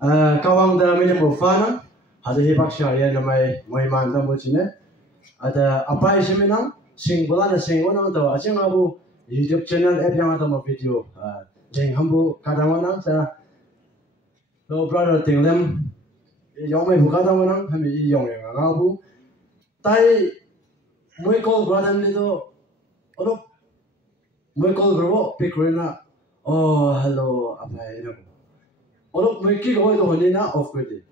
kawang da mini mufana hada hi baksha ya namai moiman da mochine ada apa isminang sing bola sing wona da ajeng abu YouTube channel app yang ada mo video jeng hambu kadang-kadang sa lo brother tinglem yong mai buka kadang-kadang kami yong yang abu tai moi call brother ni do olo moi call bro pick rena oh hello apa ini olo moi ki go do honina off kode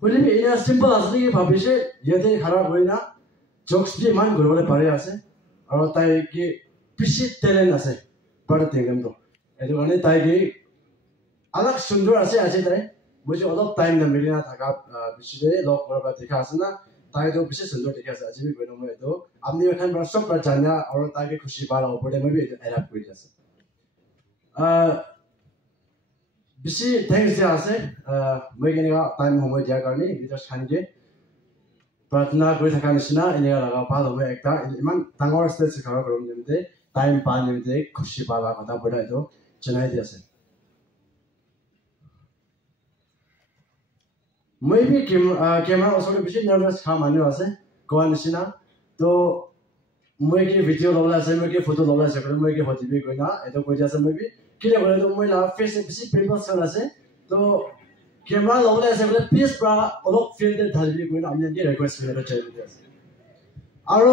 holi me ina simple asli bhabise yede khara hoina jokes bi man gorole pare ase aro tai ki pisit telen ase brother tinglem do edu gane tai ki alag sundor ase tai मुझे अलग time न मिलना था का बिचरे लोग और बात दिखा सना ताकि तो बिचरे सुंदर दिखा सा अजीब कोई नमूने तो अपने वहाँ पर सब पर जाना और ताकि खुशी बाला ऊपर दे में भी एडअप कोई जैसे बिचरे थैंक्स दिया से मैं कहने का टाइम हम लोग दिया करनी इधर खाने प्रार्थना कोई थकान निशना इन्हें लगा पाल हो एक ता इमान तंगोर स्टेज से खबर करूँ निम्ते टाइम पान निम्ते खुशी बाला कथा बढ़ाए तो चनाई दिया से मैं भी कैमरा उसके पीछे नर्वस खा माने वासे कौन सिना तो मैं की वीडियो लोला से मैं की फोटो लोला से मैं की होती भी कोई ना ऐतो कोई जैसे मैं भी किले बोले तो मैं ला फेस से पीछे पेपर से से तो कैमरा लोला से बोले प्लीज ब्रा अलग फील्ड ढल भी कोई ना हमने की रिक्वेस्ट करे चाहिए और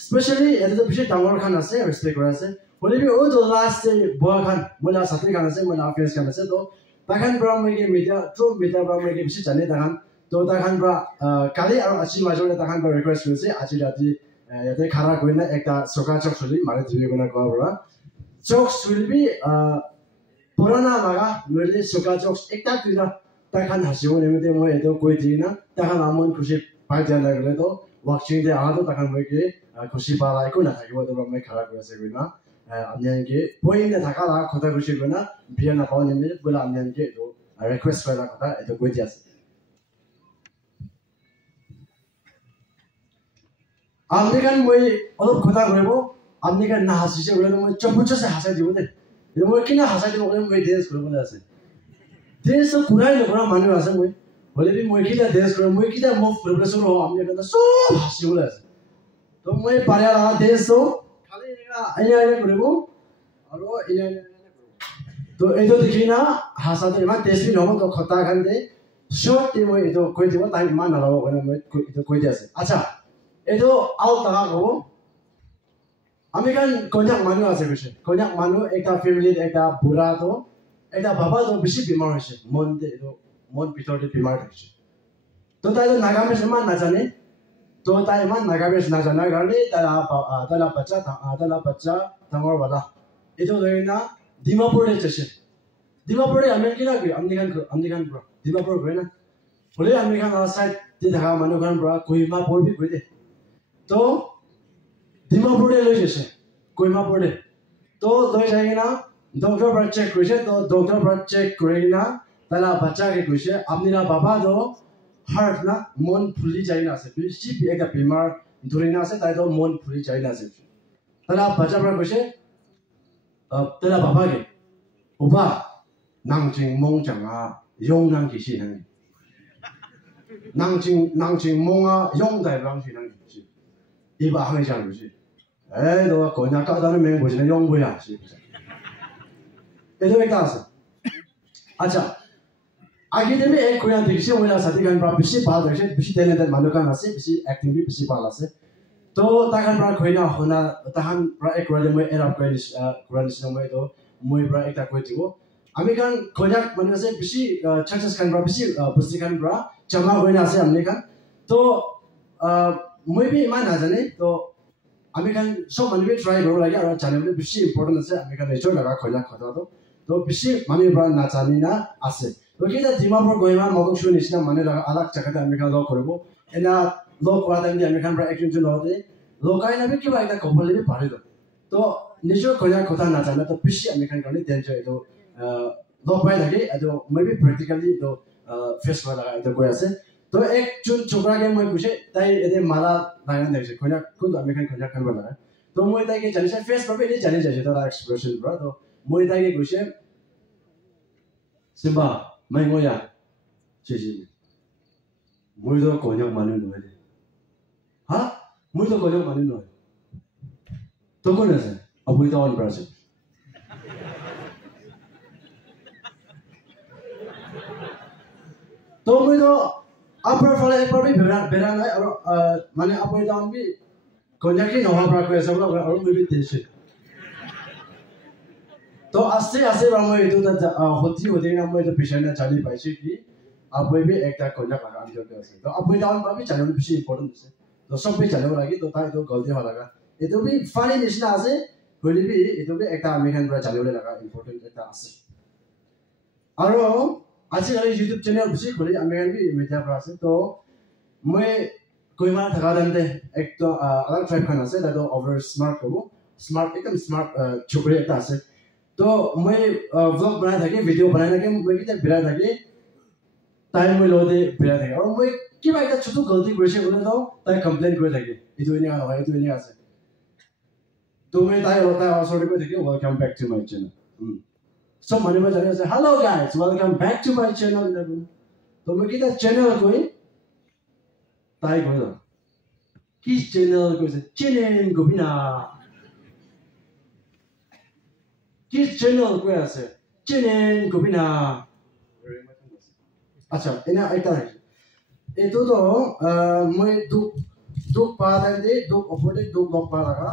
स्पेशली ऐतो तो पीछे टांगर खाना से रिस्पेक्ट करे से बोले भी वो तो लास्ट से बुआ खान मुला साथी खाना से मुला फेस खाना से तो ताकन ब्रा मेगे मीडिया ट्रू मीडिया ब्रा मेगे बिसी जाने ताकन तो ताकन ब्रा काली और अच्छी माजोले ताकन ब्रा रिक्वेस्ट करसे अच्छी जाती यते खाना कोई ना एक ता सोका चोक सुली मारे दिवे कोना को ब्रा चोक सुली भी पुराना लगा मेरे सोका चोक एक ता तुना ताकन हसियो ने में मैं तो कोई थी ना ताकन आमन खुशी पाई जाने लगे तो वाचिंग दे आ तो ताकन मेगे खुशी पाला को ना था वो तो मैं खाना को से कोई ना अपने के पोइंग ने थका ला खोता खुशी को ना बिया ना पाउने में बोला अपने के तो रिक्वेस्ट वाला खोता तो कोई जैसे आपने kan मैं अलग खोता करे वो आपने kan ना हंसी से बोले तो मैं चपुचा से हंसा दियो दे ये मैं किना हंसा दियो मैं देश करे बोला से देश तो कुराई ने कुरा माने वासे मैं बोले भी मैं किना देश करे मैं किना मुफ प्रोफेसर हो आपने kan सो हंसी बोला से तो मैं पारिया ला देश तो ini kuribu, alo ini तो itu dikina hasa tu memang tes ni nomor tu kota kan deh short ni itu kau itu time mana lalu kan itu kau dia se. अच्छा itu out tengah kau, Amerikan konyak manu ase bisa, konyak manu ekta family ekta bura tu, ekta bapa tu bisi bimar se, mon de itu mon pitor de bimar se. तो ताई नागामेश मान ना जाने तो ताई मान नागामेश ना जाना करने ताला बच्चा तंगोर वाला itu dari na Dimapur deh cesek Dimapur deh Amerika lagi Amerikan bro Dimapur bro na boleh Amerikan outside di dah mana kan bro Kohimapur भी कोई deh तो Dimapur deh loh cesek Kohimapur deh तो दो जाएंगे ना doctor पर check करें तो doctor पर check करेंगे ना ताला बच्चा के कुछ अपने ना बाबा तो heart ना मन फुली जाए ना से बिल्कुल भी एक बीमार दूरी ना से ताई तो मन फुली जाए ना से ताला बच्चा पर कुछ ताला बाबा के उबा नांचिंग मोंग चंगा यों नांग किसी नांचिंग मोंगा यों दाई बांग किसी नांग किसी इबा हमें जान किसी तो कोई ना का दाने में कुछ ना यों बुया किसी itu एक तास अच्छा आगे दे में एक कोई ना दिखसे वो ना साथी kan pra bisi pal दिखसे bisi talented manukan ase bisi acting भी bisi pal ase तो ताकन pra कोई ना होना ताकन pra एक रोज में era कोई समय तो मुझे pra एक ता कोई थी वो Amerikan konyak mana se bisi churches kan pra bisi bisi kan pra jama कोई ना से हमने kan तो मुझे भी मान आ जाने तो Amerikan सब मन भी try करो लगे और जाने में bisi important से Amerikan नेचर लगा konyak खाता तो bisi mami pra ना जाने ना आसे तो kita Dimapur Kohima mogok shuni sina mane laga alak jagah Amerikan law koribo ena law kora time di Amerikan pra action chun law de law kai na bhi kiba ekta couple le bhi pare do to nijo koya kotha na jana to bisi Amerikan kani danger edo law pai lage edo maybe practically edo face kora laga edo koi ase to ek chun chokra ke moi bushe tai ede mala laga na dekse koya kun Amerikan koya kan laga to moi tai ke jani se face pa bhi ni jani jaise to expression bro to moi tai ke bushe Simba मैं मोया 지지 물도 권역 많이 넣어야 돼. 아? 물도 권역 많이 넣어요. 또 꺼내세요. 아, 물도 원 브라질. 또 물도 upper falling probably beranai or money up or down be konjaki no habra ko esa bla or maybe tension to aste ramo itu ta hoti na mo to pisha na chali pai chi ki apai be ekta konjak laga am joke ase to up or down probably channel bishi important ase to sob be channel lagi to ta itu galti halaga itu be funny nishna ase holi be itu be ekta american bra channel laga important ekta ase aro आजकल YouTube channel बुझी खोले American भी media पर आसे तो मैं कोई मार थका देंगे एक तो अलग ट्राइब खाना से तो ओवर स्मार्ट को स्मार्ट एकदम स्मार्ट चुपड़े एक तासे तो मैं व्लॉग बनाया था कि वीडियो बनाया था कि मैं किधर बिरा था कि टाइम में लोटे बिरा था और मैं क्या बात है छोटू गलती कर रहे बोले तो ताई कंप्लेन कर था कि इधर नहीं आ रहा है इधर नहीं आ से तो मैं ताई होता है और सॉरी को देखिए welcome back to my channel So many of us say, hello guys, welcome back to my channel. तो मैं किधर channel कोई ताई कोई तो किस channel कोई से channel को बिना किस channel कोई ऐसे channel को बिना अच्छा इन्हें ऐसा है ये तो मैं दो पार्ट है दे दो ऑपरेट दो ब्लॉक पार्ट लगा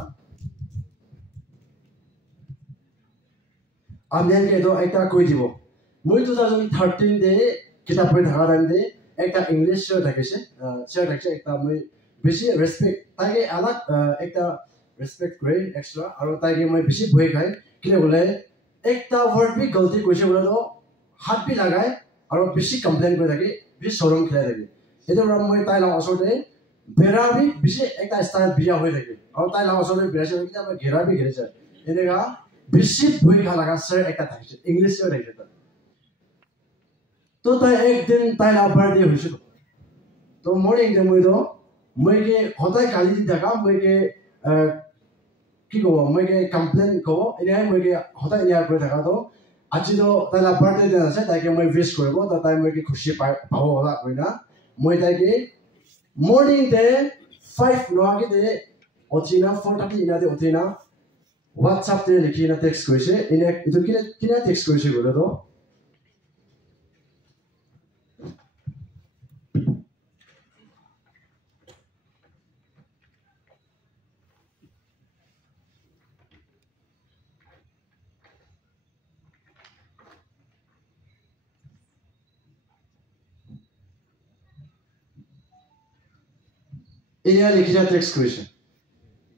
आम्यान के तो एक टा कोई दिवो मुझे 2013 दे किताब पढ़ रहा था दे एक टा इंग्लिश शेयर था एक टा मुझे बेसी रेस्पेक्ट ताकि अलग एक टा रेस्पेक्ट करे एक्स्ट्रा और ताकि मुझे बेसी बुए खाए किले बोले एक टा वर्ड भी गलती कोई से बोले तो हाथ भी लगाए और बेसी कंप्लेन करे ताकि बेसी शोरूम खिलाए ताकि ये तो राम मुझे ताई लाओ असोटे बेरा भी बेसी एक टा स्टाइल बिया हुए ताकि और ताई लाओ असोटे बेरा से किताब घेरा भी घेरे जाए इन्हें का बेसी बुई खा लगा सर एक था इंग्लिश से रह जाता तो ताई एक दिन ताई लाओ बर्थडे हुई शुरू तो मॉर्निंग जब मैं के होता है काली दिन तक मैं के की को मैं के कंप्लेन को इन्हें मैं के होता है इन्हें कोई था तो आज तो ताई लाओ बर्थडे दिन से ताकि मैं विश करूँ तो ताई मैं के खुशी पाओ वाला कोई ना मैं ताई के मॉर्निंग दे 5 लोग के दे ओचिना 4:30 इन्हें दे ओचिना WhatsApp ते लिखी ना टेक्स्ट कोइसे इने इतो किना टेक्स्ट कोइसे बोले तो इने लिखी ना टेक्स्ट कोइसे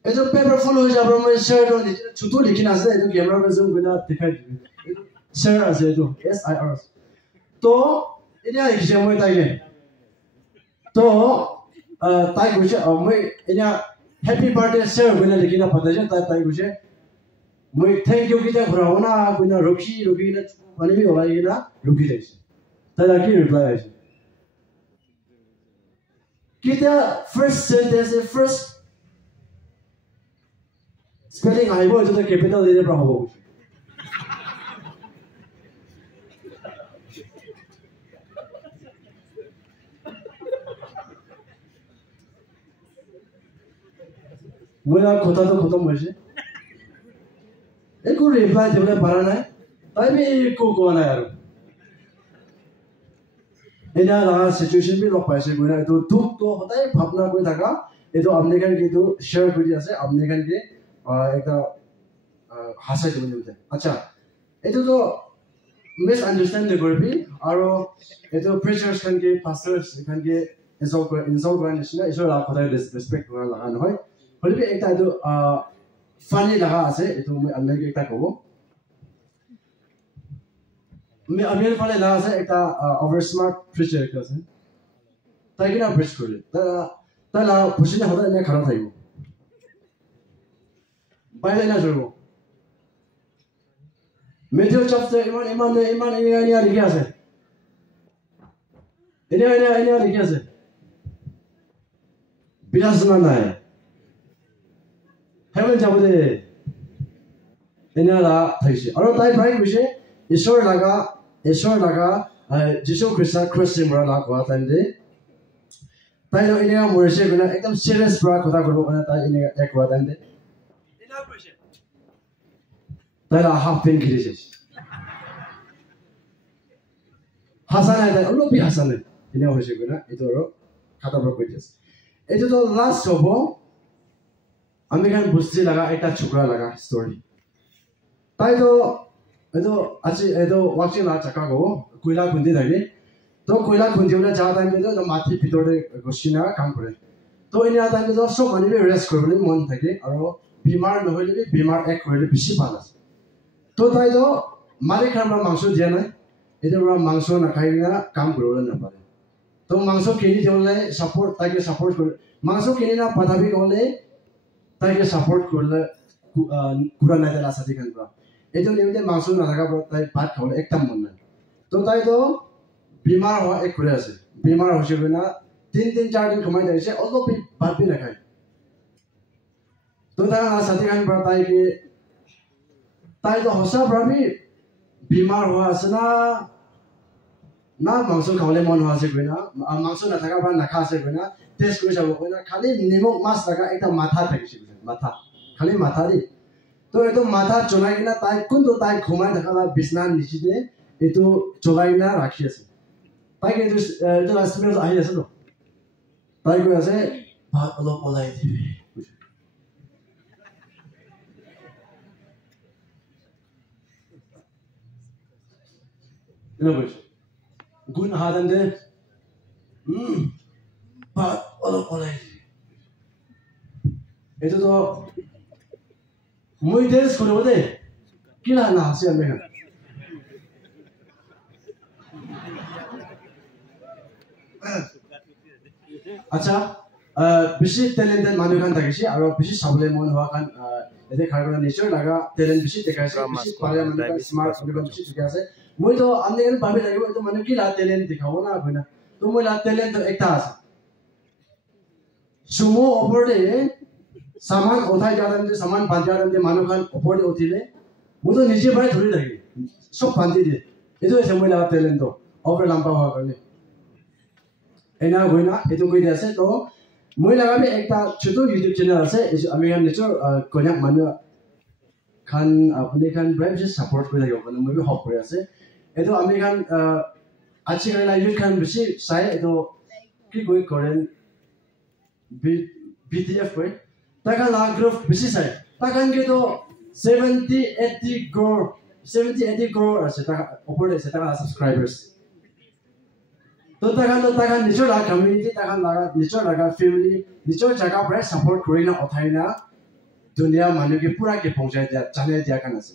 itu paper full हो जाए मैं share तो छुटू लिखी ना से itu कैमरा में zoom करना दिखाई share ऐसे itu SIR तो इन्हें लिखी जाए मैं ताकि तो ताकि कुछ मैं इन्हें happy birthday share करना लिखी ना पता चल ताकि कुछ मैं thank you किया घुराओ ना कोई ना रुकी ना वाली भी होगा ये ना रुकी जाए ताकि reply आए kita first sentence first spelling I was the capital leader Brahmo. मुझे खोता तो खत्म हो जाए एक को रिप्लाई देने पड़ा ना ताई भी एक को कौन है यार इन्हें लगा सिचुएशन भी लोग पैसे कोई ना तो दुख तो होता है भावना कोई था ये तो अमेरिकन की तो शेयर कर दिया से अमेरिकन के एक हासा जो नहीं होता अच्छा ये तो मिसअंडरस्टैंड कर भी और ये तो प्रीचर्स खान के पास्टर्स खान के इंसल्ट करने से इस वाला खुदा रिस्पेक्ट करना लगा ना है होली भी एक तो फनी लगा आसे ये तो मैं अंदर के एक को मैं अमीर फले लगा आसे एक ओवर स्मार्ट प्रीचर का से ताकि ना प्रीच कर ले ताला पुष्टि होता है ना खराब था वो बाय ना जोड़ो मेडियो चैप्टर इमान इन्हें लिखा है इन्हें लिखा है बिलासमान है हेवन जाबदे इन्हें ला थाइसे और ताई भाई विषय ईश्वर लगा যিশু খ্ৰীষ্টৰ ক্ৰছিং পৰা লাগ হোৱা টাইম দে তাই এনেকুৱা মৰিছে গ'লে একদম চিৰিয়াছ পৰা কথা কৰিব কাৰণে তাই এনেকুৱা এক হোৱা টাইম দে তাই হাফ পেন খেলিছে হাসা নাই তাই অলপ হাসা নাই এনেকুৱা হৈছে গ'লে এইটো আৰু খাতা পৰা কৈ দিছে এইটোতো লাষ্ট হ'ব আমি খান বুজি লগা এটা ছোকৰা লগা ষ্টৰি তাইতো এইটো আজি এইটো ৱাচিং লা চাকা গ'ব কয়লা খুন্দি থাকে তো কয়লা খুন্দিবলৈ যোৱা টাইমটো মাটিৰ ভিতৰতে গছিনা কাম কৰে তো এনেকুৱা টাইমটো চব মানুহে ৰেষ্ট কৰিবলৈ মন থাকে আৰু বেমাৰ নহ'লে বেমাৰ এক কৰিলে বেছি ভাল আছে তো তাইতো মালিকৰ পৰা মাংস দিয়া নাই এইটোৰ পৰা মাংস নাখাই কিনে কাম কৰিবলৈ নাপাৰে তো মাংস কিনি দিবলৈ তাইকে ছাপৰ্ট কৰে মাংস কিনি না পাঠাবি গ'লে তাইকে ছাপৰ্ট কৰিলে কুকুৰা নাই তাই লাচাতি খান পৰা এইটো নিমিত্তে মাংস নাথাকাৰ পৰা তাই ভাত খাবলৈ একদম মন নাই তো তাইতো বেমাৰ হোৱা এক কৰি আছে বেমাৰ হৈছে না 3-4 দিন কমাই যাইছে অলপ ভাত বি নাখায় তো তাই লাচাতি খান পৰা তাইতো সঁচা পৰা বি বেমাৰ হোৱা আছে না মাংস খাবলৈ মন হোৱা আছে গৈ না মাংস নাথাকাৰ পৰা নাখা আছে গৈ না টেষ্ট কৰি চাব গৈ না খালি নিমখ মাছ থকা এটা মাথা থাকিছে মাথা খালি মাথা দি তো এইটো মাথা চলাই কিনা তাই কোনটো তাই ঘুমাই থকা বিছনা নিচিতে এইটো চলাই কিনা ৰাখি আছে তাইক এইটো ৰাষ্ট্ৰীয় আহি আছে ন তাই কৈ আছে ভাত অলপ ওলাই দিবি গুণ হাতেন দে ভাত অলপ ওলাই দিবি এইটোতো মই টেষ্ট কৰিব দেই কি না আছে আমি আচ্ছা বেছি টেলেণ্টেড মানুহ খান থাকিছে আৰু বেছি চাবলৈ মন হোৱা খান এতিয়া খাই পেলাই নিজৰ লগা টেলেণ্ট বেছি দেখাইছে বেছি পাৰে মানুহ স্মাৰ্ট মানুহ বেছি ঠিকে আছে মইতো আমি ভাবি থাকিব এইটো মানুহ কি লাভ টেলেণ্ট দেখাব না হয় না তো মই লাভ টেলেণ্ট এটা আছে চুমো ওপৰতে সামান উঠাই যাওঁতে সামান বান্ধি যাওঁতে মানুহ খান ওপৰতে উঠিলে মইতো নিজে পৰাই ধৰি থাকি চব বান্ধি দিয়ে এইটো হৈছে মই লগা টেলেণ্টটো ওপৰ লাম্বা হোৱাৰ কাৰণে এনা হয় না এইটো কৈ আছে তো মই লগাবি একটা ছোট ইউটিউব চ্যানেল আছে আমি নিজৰ কন্যাক মানুহ খান আপুনি খান প্ৰায় বেছি ছাপৰ্ট কৰি থাকিব মানে মই হক কৰি আছে এইটো আমি খান আজিকালি ইউথ খান বেছি চাই এইটো কি কৈ কৰেন BTF কৈ তাকা গ্ৰুপ বেছি চাই তাকান কিন্তু 70-80 crore আছে তাকা ওপৰতে আছে তাকা সাবস্ক্ৰাইবাৰ্স তো তাকান নিজৰ লাগা কমিউনিটি তাকান লাগা নিজৰ লাগা ফ্যামিলি নিজৰ জায়গা পৰা সাপোৰ্ট কৰি না উঠাই না দুনিয়া মানুহকে পুৰা কে পৌঁছাই দিয়া জানে দিয়া কান আছে